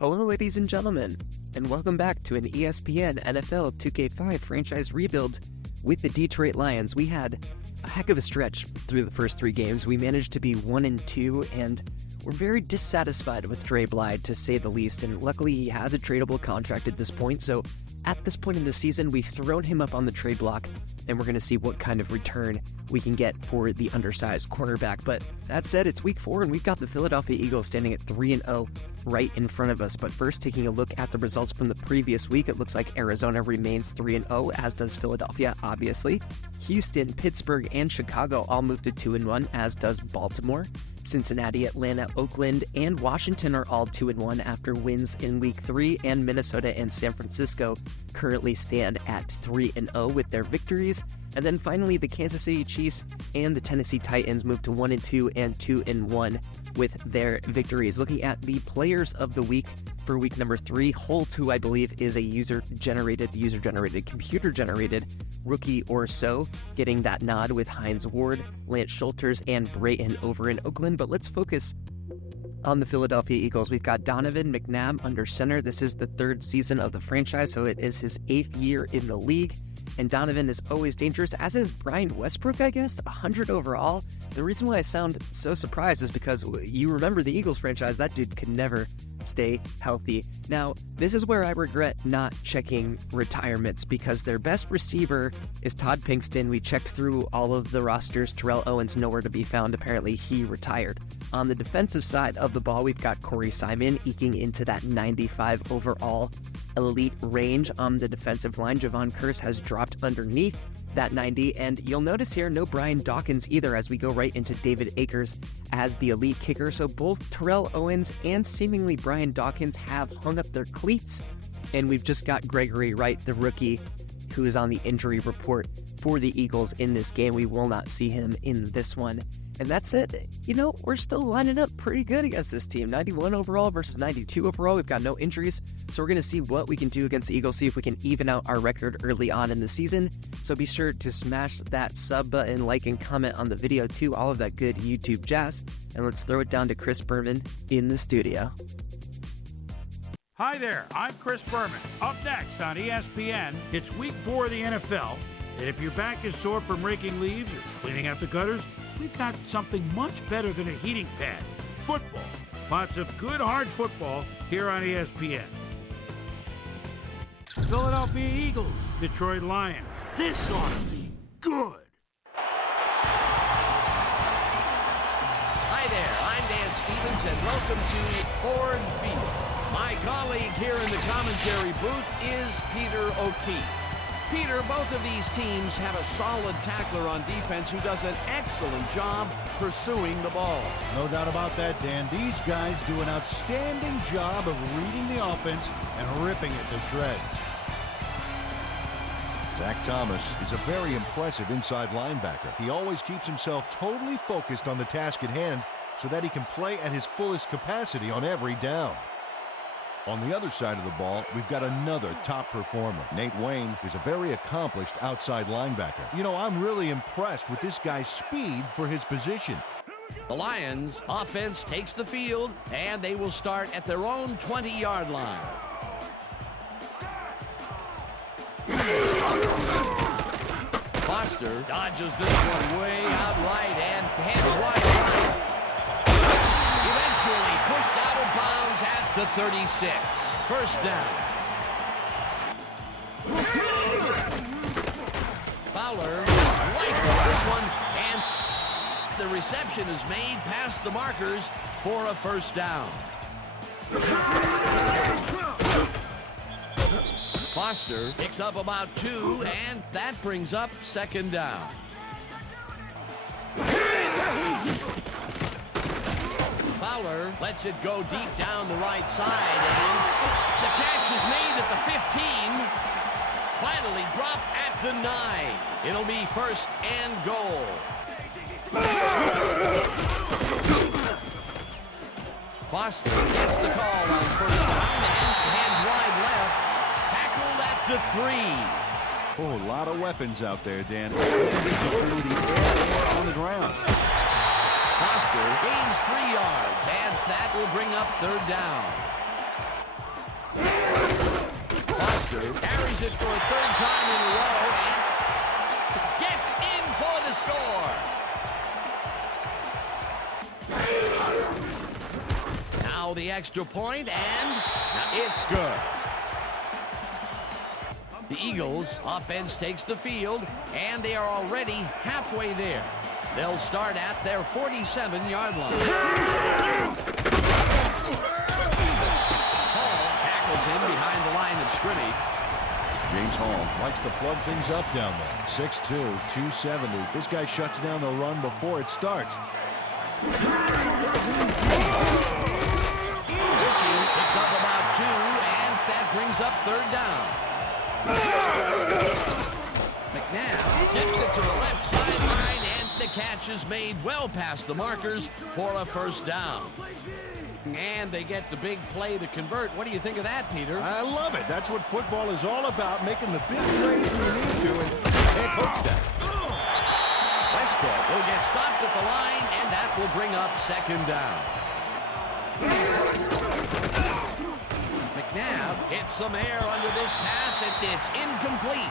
Hello, ladies and gentlemen, and welcome back to an ESPN NFL 2K5 franchise rebuild with the Detroit Lions. We had a heck of a stretch through the first three games. We managed to be 1-2, and we're very dissatisfied with Dre Blyde, to say the least, and luckily he has a tradable contract at this point, so at this point in the season, we've thrown him up on the trade block, and we're going to see what kind of return we can get for the undersized cornerback. But that said, it's week 4, and we've got the Philadelphia Eagles standing at 3-0 right in front of us. But first, taking a look at the results from the previous week, it looks like Arizona remains 3-0, as does Philadelphia, obviously. Houston, Pittsburgh, and Chicago all moved to 2-1, as does Baltimore. Cincinnati, Atlanta, Oakland, and Washington are all 2-1 after wins in week 3, and Minnesota and San Francisco currently stand at 3-0 with their victories. And then finally, the Kansas City Chiefs and the Tennessee Titans moved to 1-2 and 2-1 with their victories. Looking at the players of the week for week number 3, Holt, who I believe is a user-generated, computer-generated rookie or so, getting that nod with Hines Ward, Lance Schulters, and Brayton over in Oakland. But let's focus on the Philadelphia Eagles. We've got Donovan McNabb under center. This is the 3rd season of the franchise, so it is his 8th year in the league. And Donovan is always dangerous, as is Brian Westbrook, I guess, 100 overall. The reason why I sound so surprised is because you remember the Eagles franchise, that dude could never stay healthy. Now, this is where I regret not checking retirements, because their best receiver is Todd Pinkston. We checked through all of the rosters. Terrell Owens nowhere to be found. Apparently, he retired. On the defensive side of the ball, we've got Corey Simon eking into that 95 overall elite range. On the defensive line, Javon Curse has dropped underneath that 90, and you'll notice here no Brian Dawkins either, as we go right into David Akers as the elite kicker. So both Terrell Owens and seemingly Brian Dawkins have hung up their cleats, and we've just got Gregory Wright, the rookie, who is on the injury report for the Eagles in this game. We will not see him in this one. And that's it. You know, we're still lining up pretty good against this team. 91 overall versus 92 overall. We've got no injuries, so we're going to see what we can do against the Eagles, see if we can even out our record early on in the season. So be sure to smash that sub button, like, and comment on the video too, all of that good YouTube jazz. And let's throw it down to Chris Berman in the studio. Hi there, I'm Chris Berman. Up next on ESPN, it's week 4 of the NFL. And if your back is sore from raking leaves or cleaning out the gutters, we've got something much better than a heating pad. Football. Lots of good, hard football here on ESPN. Philadelphia Eagles, Detroit Lions. This ought to be good. Hi there, I'm Dan Stevens, and welcome to Ford Field. My colleague here in the commentary booth is Peter O'Keefe. Peter, both of these teams have a solid tackler on defense who does an excellent job pursuing the ball. No doubt about that, Dan. These guys do an outstanding job of reading the offense and ripping it to shreds. Zach Thomas is a very impressive inside linebacker. He always keeps himself totally focused on the task at hand so that he can play at his fullest capacity on every down. On the other side of the ball, we've got another top performer. Nate Wayne is a very accomplished outside linebacker. You know, I'm really impressed with this guy's speed for his position. The Lions offense takes the field, and they will start at their own 20-yard line. Foster dodges this one way out right and hands wide right. Eventually pushed out of bounds at the 36. First down. Fowler is rifled this one, and the reception is made past the markers for a first down. Foster picks up about 2, and that brings up second down. Fowler lets it go deep down the right side, and the catch is made at the 15. Finally dropped at the 9. It'll be first and goal. Foster gets the call on first down and hands wide left. Tackled at the 3. Oh, a lot of weapons out there, Dan. Through the air on the ground. Foster gains 3 yards, and that will bring up third down. tries it for a third time in a row and gets in for the score. Now the extra point, and it's good. The Eagles' offense takes the field, and they are already halfway there. They'll start at their 47-yard line. Hall tackles him behind the line of scrimmage. James Hall likes to plug things up down there. 6'2", 270. This guy shuts down the run before it starts. Ritchie picks up about 2, and that brings up third down. McNabb zips it to the left sideline, and the catch is made well past the markers for a first down. And they get the big play to convert. What do you think of that, Peter? I love it. That's what football is all about, making the big plays when you need to, and can't coach that. Westbrook will get stopped at the line, and that will bring up second down. McNabb hits some air under this pass, and it's incomplete.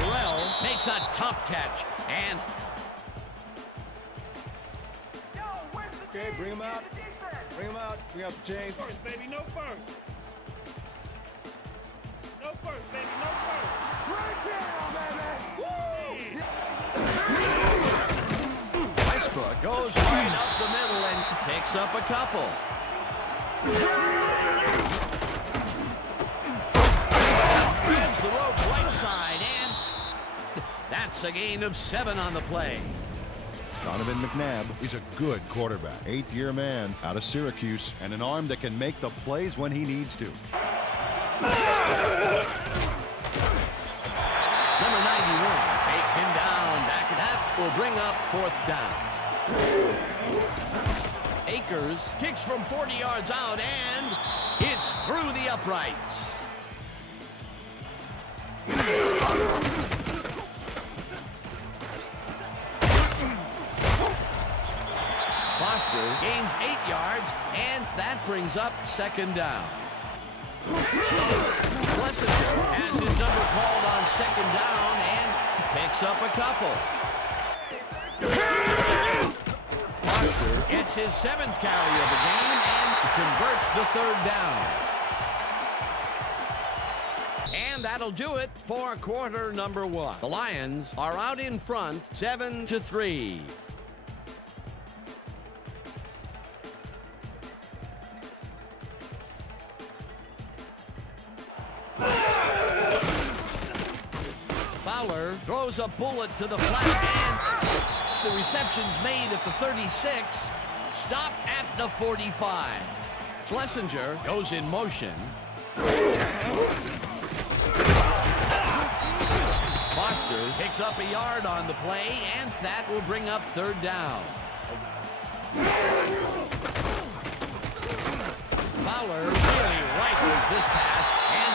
Terrell makes a tough catch, and okay, bring him out. Bring him out. Bring out the chains. First, baby, no first. No first, baby, no first. Right there, baby. Westbrook goes right up the middle and picks up a couple. Grabs the rope right side, and that's a gain of 7 on the play. Donovan McNabb is a good quarterback. 8th-year man out of Syracuse, and an arm that can make the plays when he needs to. Number 91 takes him down. Back at that will bring up 4th down. Akers kicks from 40 yards out, and it's through the uprights. Foster gains 8 yards, and that brings up second down. Schlesinger has his number called on second down and picks up a couple. Foster gets his 7th carry of the game and converts the third down. And that'll do it for quarter number 1. The Lions are out in front 7-3. Fowler throws a bullet to the flat, and the reception's made at the 36, stopped at the 45. Schlesinger goes in motion. Foster picks up a yard on the play, and that will bring up third down. Fowler really rifles this pass, and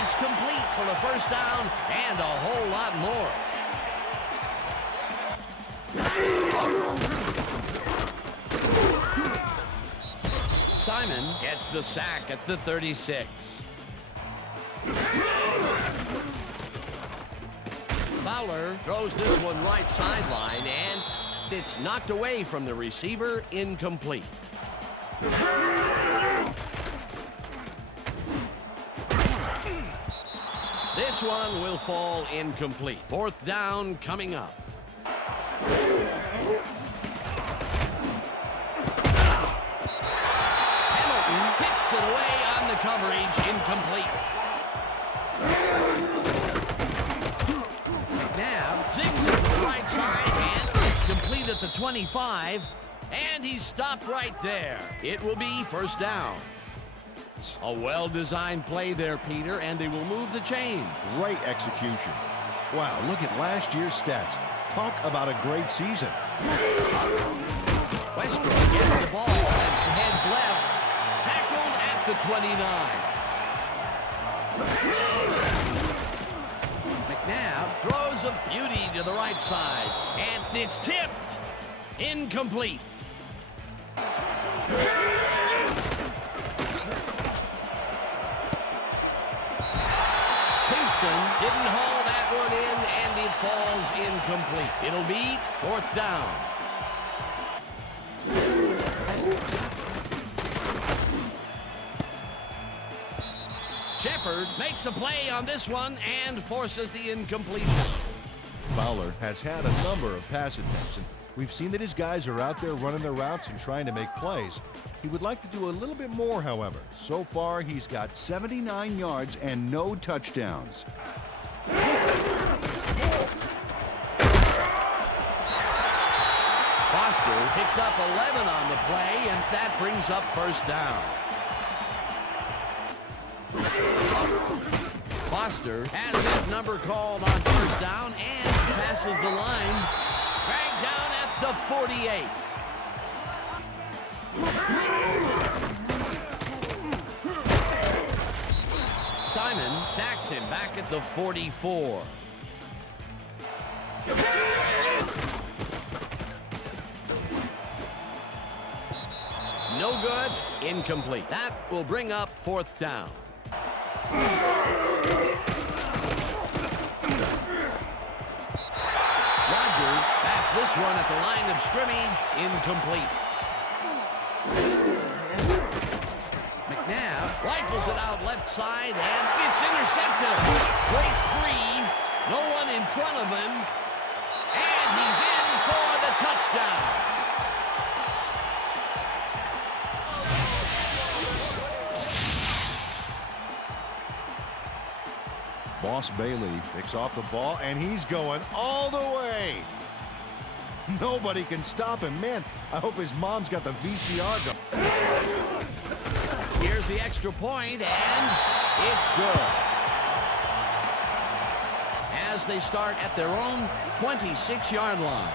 it's complete for the first down and a whole lot more. Simon gets the sack at the 36. Fowler throws this one right sideline, and it's knocked away from the receiver, incomplete. This one will fall incomplete. 4th down coming up. Hamilton kicks it away on the coverage, incomplete. McNabb zigs it to the right side, and it's complete at the 25, and he's stopped right there. It will be first down. A well-designed play there, Peter, and they will move the chain. Great execution. Wow, look at last year's stats. Talk about a great season. Westbrook gets the ball and heads left. Tackled at the 29. McNabb throws a beauty to the right side, and it's tipped. Incomplete. Didn't haul that one in, and it falls incomplete. It'll be 4th down. Shepard makes a play on this one and forces the incompletion. Fowler has had a number of pass attempts, and we've seen that his guys are out there running their routes and trying to make plays. He would like to do a little bit more, however. So far, he's got 79 yards and no touchdowns. Foster picks up 11 on the play, and that brings up 1st down. Foster has his number called on 1st down and passes the line. Dragged down at the 48. Simon sacks him back at the 44. No good. Incomplete. That will bring up 4th down. Rodgers bats this one at the line of scrimmage. Incomplete. McNabb rifles it out left side, and it's intercepted. Breaks free. No one in front of him. And he's in for the touchdown. Boss Bailey picks off the ball, and he's going all the way. Nobody can stop him. Man, I hope his mom's got the VCR going. Here's the extra point, and it's good. As they start at their own 26-yard line.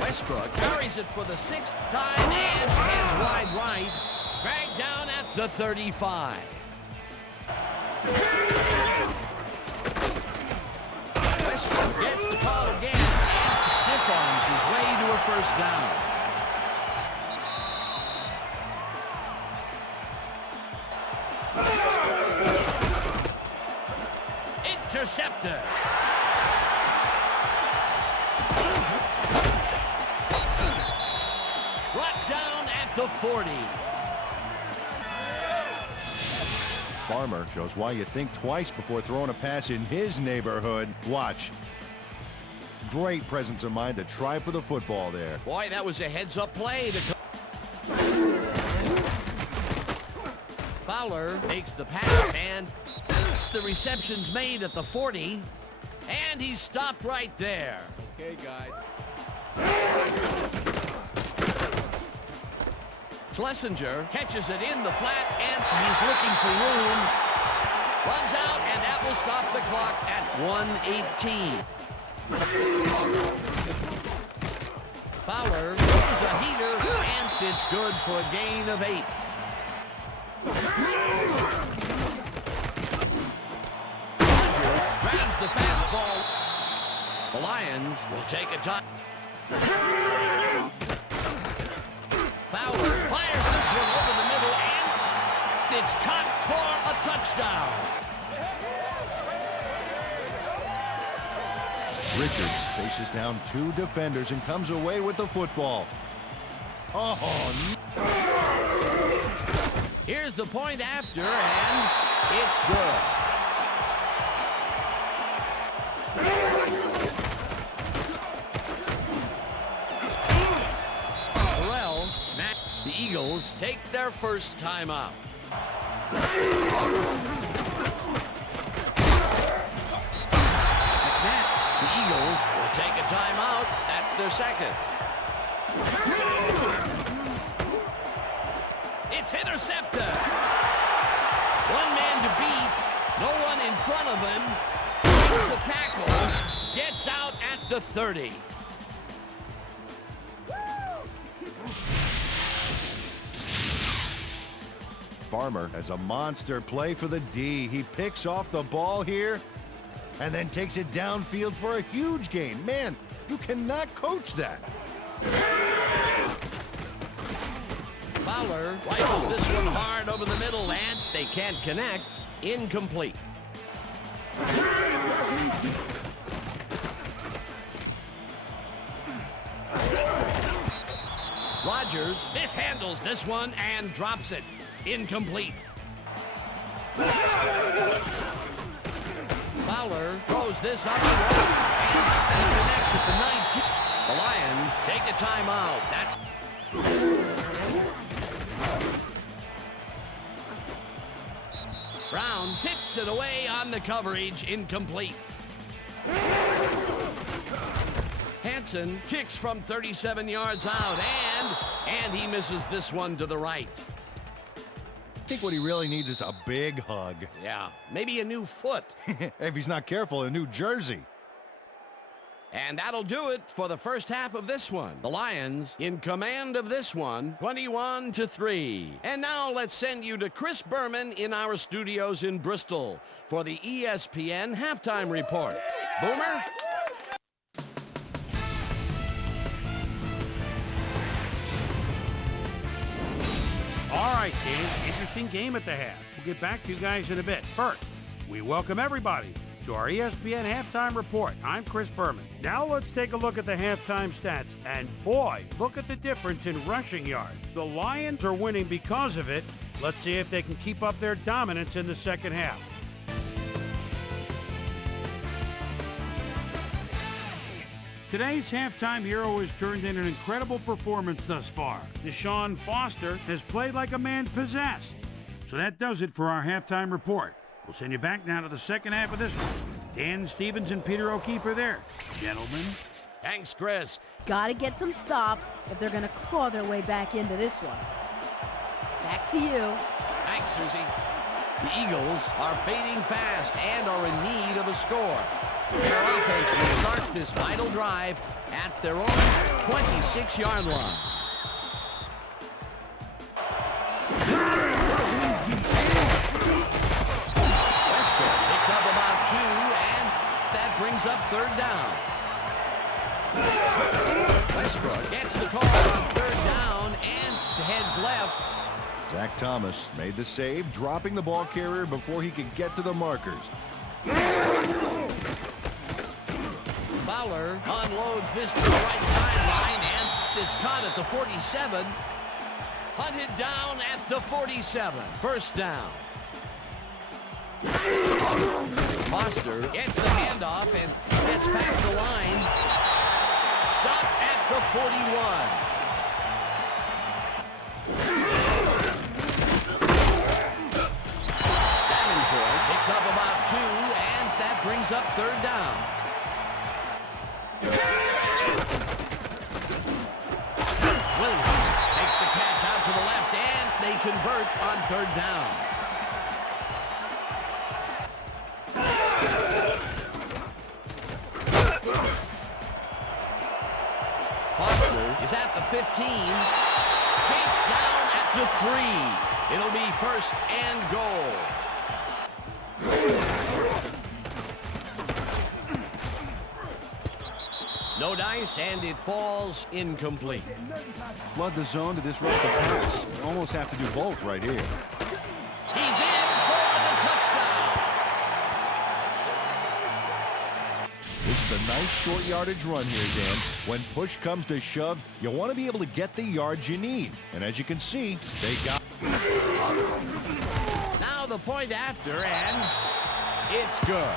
Westbrook carries it for the 6th time and heads wide right. Dragged down at the 35. Westbrook gets the call again and stiff arms his way to a 1st down. Intercepted. Brought down at the 40. Farmer shows why you think twice before throwing a pass in his neighborhood. Watch. Great presence of mind to try for the football there. Boy, that was a heads-up play. Fowler takes the pass, and the reception's made at the 40, and he's stopped right there. Okay, guys. Schlesinger catches it in the flat, and he's looking for room. Runs out, and that will stop the clock at 1:18. Fowler throws a heater, and it's good for a gain of 8. Rodgers grabs the fastball. The Lions will take a time. Fowler fires this one over the middle, and it's caught for a touchdown. Richards faces down 2 defenders and comes away with the football. Oh, no. Here's the point after, and it's good. Burrell smacked. The Eagles take their first timeout. McNabb, the Eagles will take a timeout. That's their second. It's intercepted. One man to beat. No one in front of him. Makes a tackle. Gets out at the 30. Farmer has a monster play for the D. He picks off the ball here and then takes it downfield for a huge gain. Man, you cannot coach that. Fowler rifles this one hard over the middle, and they can't connect. Incomplete. Rodgers mishandles this one and drops it. Incomplete. Fowler throws this up the road and he connects at the 19. The Lions take a timeout. That's Brown tips it away on the coverage. Incomplete. Hansen kicks from 37 yards out, and he misses this one to the right. I think what he really needs is a big hug. Yeah, maybe a new foot. If he's not careful, a new jersey. And that'll do it for the first half of this one. The Lions in command of this one, 21-3. And now let's send you to Chris Berman in our studios in Bristol for the ESPN halftime report. Boomer? All right, team. Interesting game at the half. We'll get back to you guys in a bit. First, we welcome everybody to our ESPN halftime report. I'm Chris Berman. Now let's take a look at the halftime stats. And boy, look at the difference in rushing yards. The Lions are winning because of it. Let's see if they can keep up their dominance in the second half. Today's halftime hero has turned in an incredible performance thus far. Deshaun Foster has played like a man possessed. So that does it for our halftime report. We'll send you back now to the second half of this one. Dan Stevens and Peter O'Keefe are there. Gentlemen. Thanks, Chris. Got to get some stops if they're going to claw their way back into this one. Back to you. Thanks, Susie. The Eagles are fading fast and are in need of a score. Their offense will start this vital drive at their own 26-yard line. Westbrook picks up about 2, and that brings up third down. Westbrook gets the call on third down and heads left. Zach Thomas made the save, dropping the ball carrier before he could get to the markers. Fowler unloads this to the right sideline, and it's caught at the 47. Hunted down at the 47. First down. Foster gets the handoff and gets past the line. Stopped at the 41. Picks up about 2, and that brings up third down. Williams makes the catch out to the left, and they convert on third down. Foster is at the 15. Chased down at the 3. It'll be first and goal. No dice, and it falls incomplete. Flood the zone to disrupt the pass. You almost have to do both right here. He's in for the touchdown. This is a nice short yardage run here, Dan. When push comes to shove, you want to be able to get the yards you need. And as you can see, they got... Now the point after, and it's good.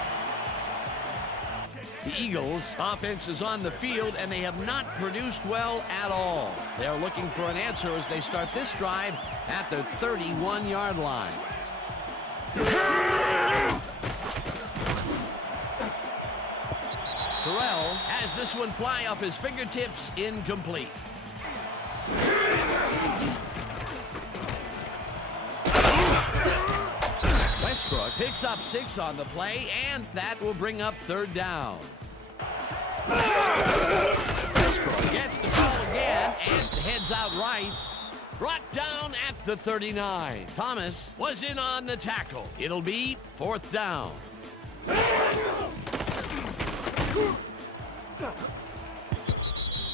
The Eagles' offense is on the field, and they have not produced well at all. They are looking for an answer as they start this drive at the 31-yard line. Terrell has this one fly off his fingertips, incomplete. Westbrook picks up 6 on the play, and that will bring up third down. Westbrook gets the call again and heads out right. Brought down at the 39. Thomas was in on the tackle. It'll be fourth down.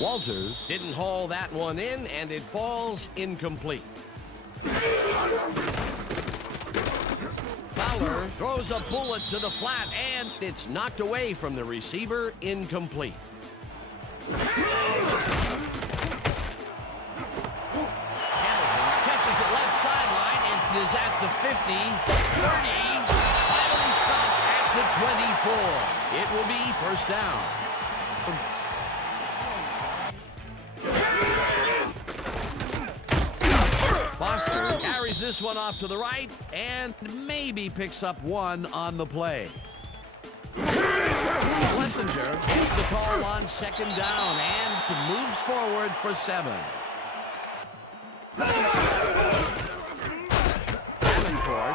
Walters didn't haul that one in, and it falls incomplete. Fowler throws a bullet to the flat, and it's knocked away from the receiver, incomplete. Hamilton catches it left sideline and is at the 50, 30, finally stopped at the 24. It will be first down. Foster carries this one off to the right and maybe picks up one on the play. Schlesinger gets the call on second down and moves forward for 7. Davenport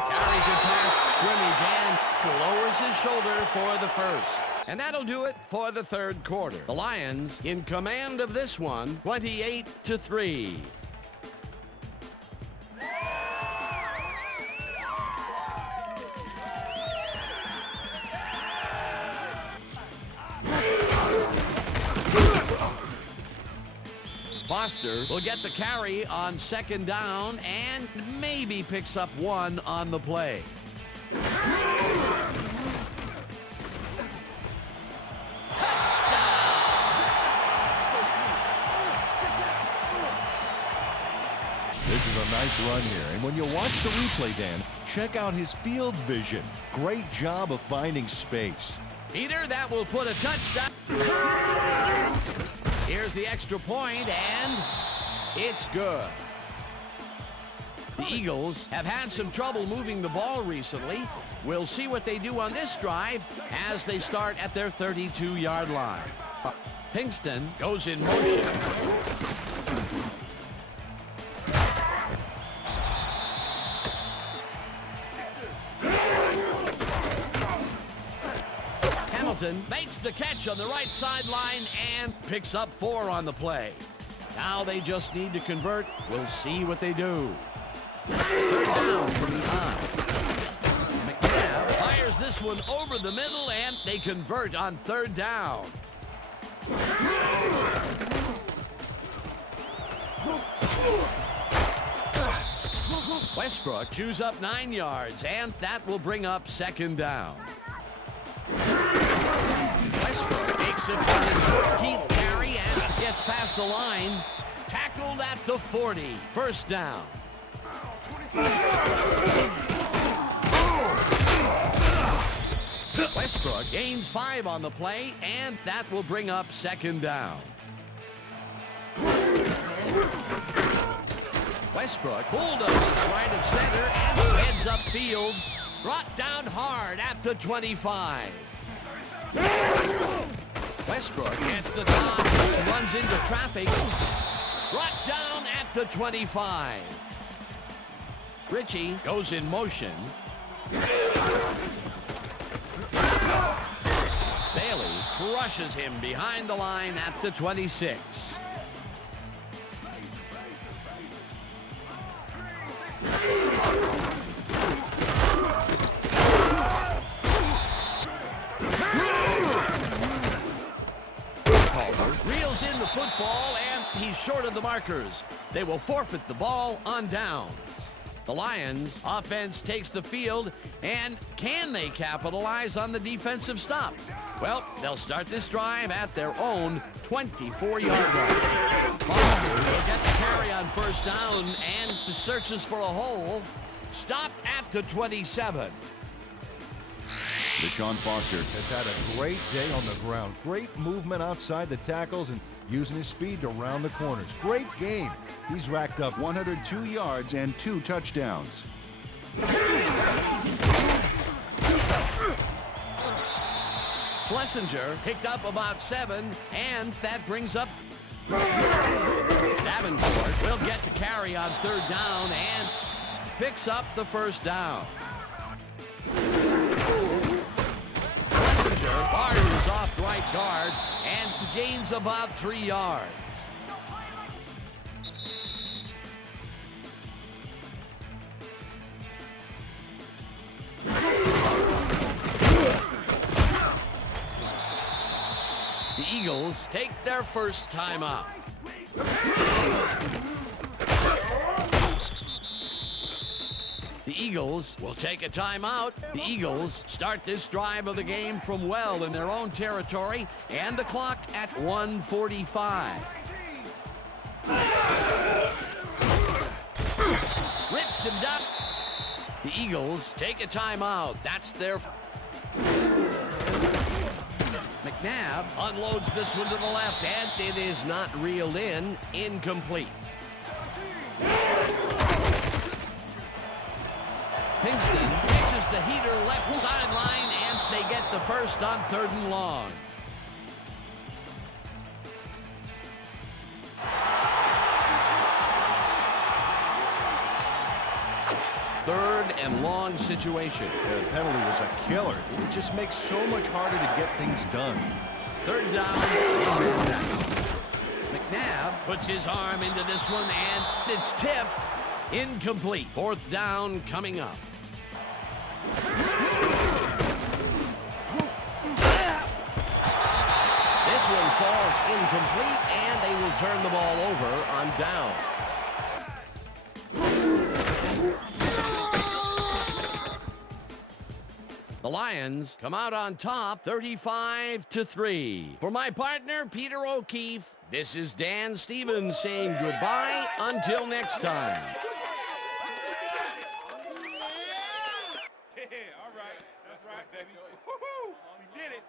carries it past scrimmage and lowers his shoulder for the first. And that'll do it for the third quarter. The Lions in command of this one, 28-3. Foster will get the carry on second down and maybe picks up one on the play. Touchdown! This is a nice run here, and when you watch the replay, Dan, check out his field vision. Great job of finding space. Peter, that will put a touchdown. Here's the extra point, and it's good. The Eagles have had some trouble moving the ball recently. We'll see what they do on this drive as they start at their 32-yard line. Pinkston goes in motion. Hamilton makes the catch on the right sideline and picks up 4 on the play. Now they just need to convert. We'll see what they do. Third down from behind. McNabb fires this one over the middle, and they convert on third down. Westbrook chews up 9 yards, and that will bring up second down. Westbrook makes it for his 14th carry and gets past the line. Tackled at the 40. First down. Westbrook gains 5 on the play, and that will bring up second down. Westbrook bulldozes right of center and heads upfield. Brought down hard at the 25. Westbrook gets the toss and runs into traffic. Brought down at the 25. Ritchie goes in motion. Bailey crushes him behind the line at the 26. Reels in the football, and he's short of the markers. They will forfeit the ball on downs. The Lions offense takes the field, and can they capitalize on the defensive stop? Well, they'll start this drive at their own 24-yard line. Foster will get the carry on first down and searches for a hole. Stopped at the 27. Deshaun Foster has had a great day on the ground. Great movement outside the tackles and using his speed to round the corners. Great game. He's racked up 102 yards and 2 touchdowns. Schlesinger picked up about 7, and that brings up Davenport will get the carry on third down and picks up the first down. Schlesinger fires off right guard and gains about 3 yards. The Eagles take their first timeout. The Eagles will take a timeout. The Eagles start this drive of the game from well in their own territory, and the clock at 1:45. Rips him down. The Eagles take a timeout. That's their... McNabb unloads this one to the left, and it is not reeled in. Incomplete. Pinkston pitches the heater left sideline, and they get the first on 3rd and long. Third and long situation. The penalty was a killer. It just makes so much harder to get things done. 3rd down. McNabb puts his arm into this one, and it's tipped. Incomplete. 4th down coming up. This one falls incomplete, and they will turn the ball over on down. The Lions come out on top, 35-3. For my partner, Peter O'Keefe, this is Dan Stevens saying goodbye until next time. All right. That's right, baby. Woo-hoo! We did it.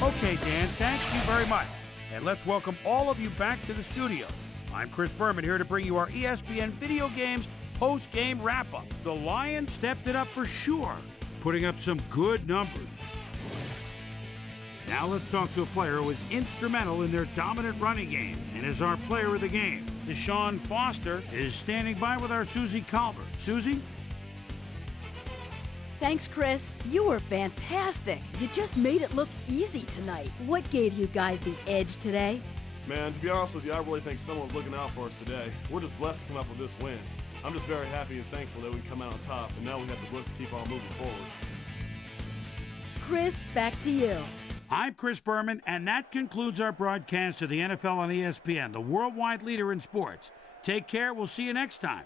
Okay, Dan, thank you very much. And let's welcome all of you back to the studio. I'm Chris Berman here to bring you our ESPN Video Games post-game wrap-up. The Lions stepped it up for sure, putting up some good numbers. Now let's talk to a player who was instrumental in their dominant running game and is our player of the game. Deshaun Foster is standing by with our Susie Calvert. Susie? Thanks, Chris. You were fantastic. You just made it look easy tonight. What gave you guys the edge today? Man, to be honest with you, I really think someone's looking out for us today. We're just blessed to come up with this win. I'm just very happy and thankful that we come out on top, and now we have the grit to keep on moving forward. Chris, back to you. I'm Chris Berman, and that concludes our broadcast of the NFL on ESPN, the worldwide leader in sports. Take care. We'll see you next time.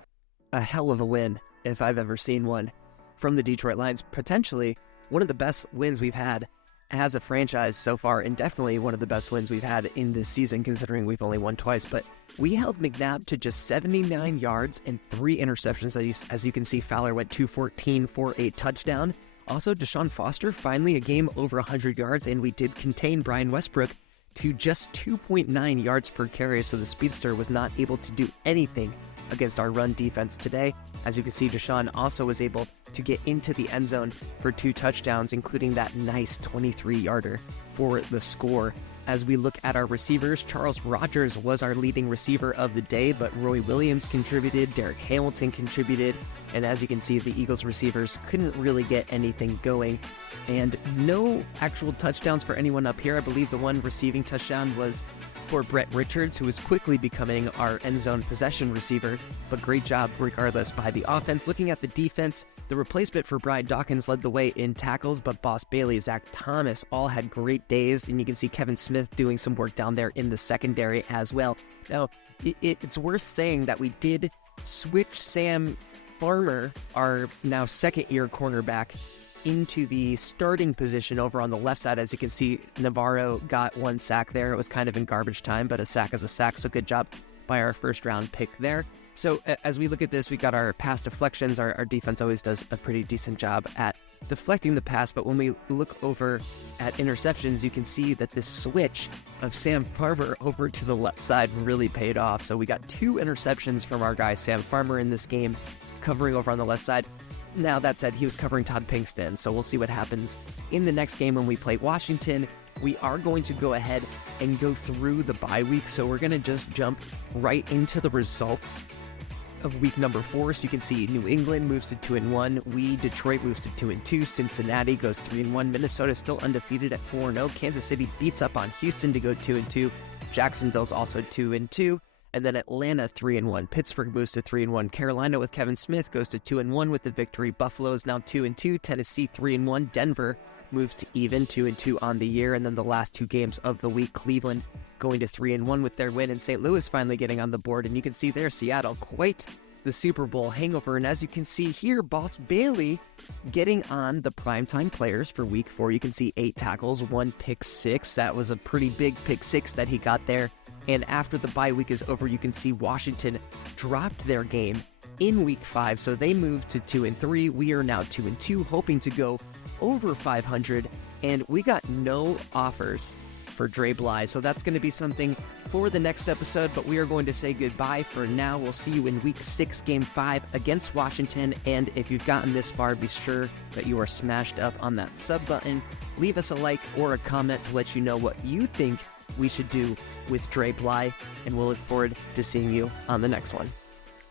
A hell of a win, if I've ever seen one, from the Detroit Lions. Potentially one of the best wins we've had as a franchise so far, and definitely one of the best wins we've had in this season, considering we've only won twice. But we held McNabb to just 79 yards and 3 interceptions. As you can see, Fowler went 214 for a touchdown. Also, Deshaun Foster, finally a game over 100 yards, and we did contain Brian Westbrook to just 2.9 yards per carry, so the speedster was not able to do anything against our run defense today. As you can see, Deshaun also was able to get into the end zone for 2 touchdowns, including that nice 23-yarder for the score. As we look at our receivers, Charles Rogers was our leading receiver of the day, but Roy Williams contributed, Derek Hamilton contributed, and as you can see, the Eagles receivers couldn't really get anything going. And no actual touchdowns for anyone up here. I believe the one receiving touchdown was for Brett Richards, who is quickly becoming our end zone possession receiver, but great job regardless by the offense. Looking at the defense, the replacement for Brian Dawkins led the way in tackles, but Boss Bailey, Zach Thomas all had great days, and you can see Kevin Smith doing some work down there in the secondary as well. Now, it's worth saying that we did switch Sam Farmer, our now second-year cornerback, into the starting position over on the left side. As you can see, Navarro got 1 sack there. It was kind of in garbage time, but a sack is a sack, so good job by our first-round pick there. So as we look at this, we got our pass deflections. Our defense always does a pretty decent job at deflecting the pass, but when we look over at interceptions, you can see that this switch of Sam Farmer over to the left side really paid off. So we got 2 interceptions from our guy Sam Farmer in this game, covering over on the left side. Now, that said, he was covering Todd Pinkston, so we'll see what happens in the next game when we play Washington. We are going to go ahead and go through the bye week, so we're going to just jump right into the results of week number 4. So you can see New England moves to 2-1. Detroit moves to 2-2. Cincinnati goes 3-1. Minnesota still undefeated at 4-0. Kansas City beats up on Houston to go 2-2. Jacksonville's also 2-2. And then Atlanta 3-1. Pittsburgh moves to 3-1. Carolina with Kevin Smith goes to 2-1 with the victory. Buffalo is now 2-2. Tennessee 3-1. Denver moves to even 2-2 on the year. And then the last 2 games of the week, Cleveland going to 3-1 with their win, and St. Louis finally getting on the board. And you can see there, Seattle quite the Super Bowl hangover. And as you can see here, Boss Bailey getting on the primetime players for week 4. You can see 8 tackles, 1 pick 6. That was a pretty big pick 6 that he got there. And after the bye week is over, you can see Washington dropped their game in week 5. So they moved to 2-3. We are now 2-2, hoping to go over 500. And we got no offers for Dre Bly. So that's going to be something for the next episode, but we are going to say goodbye for now. We'll see you in week 6, game 5 against Washington. And if you've gotten this far, be sure that you are smashed up on that sub button. Leave us a like or a comment to let you know what you think we should do with Dre Bly, and we'll look forward to seeing you on the next one.